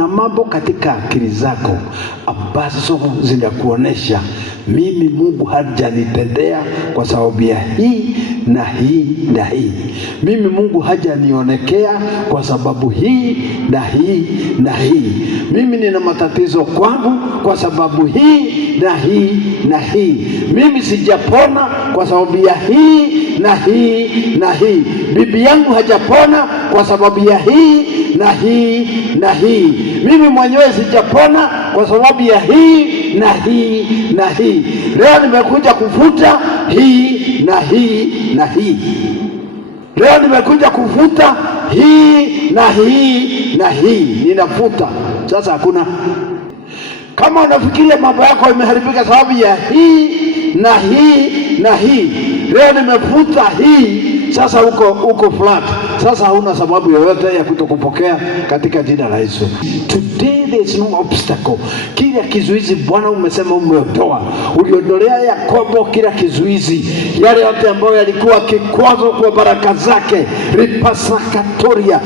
kuna mambo katika akili zako ambazo zinakuonesha mimi Mungu hajanitendea kwa sababu ya hii na hii na hii. Mimi Mungu hajanionekea kwa sababu hii na hii na hii. Mimi nina matatizo kwangu kwa sababu hii na hii na hii. Mimi sijapona kwa sababu ya hii na hii na hii. Bibi yangu hajapona kwa sababu ya hii na hii na hii. Mimi mwenyewe sijapona kwa sababu ya hii na hii na hii. Leo nimekuja kufuta hii na hii na hii. Leo nimekuja kufuta hii na hii na hii. Ninafuta. Sasa hakuna. Kama unafikiria mambo yako imeharibika sababu ya hii na hii na hii, leo nimefuta hii, sasa uko flat. Sasa hauna sababu yoyote ya kutokupokea katika jina la Yesu. Today there is no obstacle. Kila kizuizi Bwana umesema umeondoa. Uliondolea Yakobo kila kizuizi, yale yote ambayo yalikuwa kikwazo kwa baraka zake. Ripasakatoria.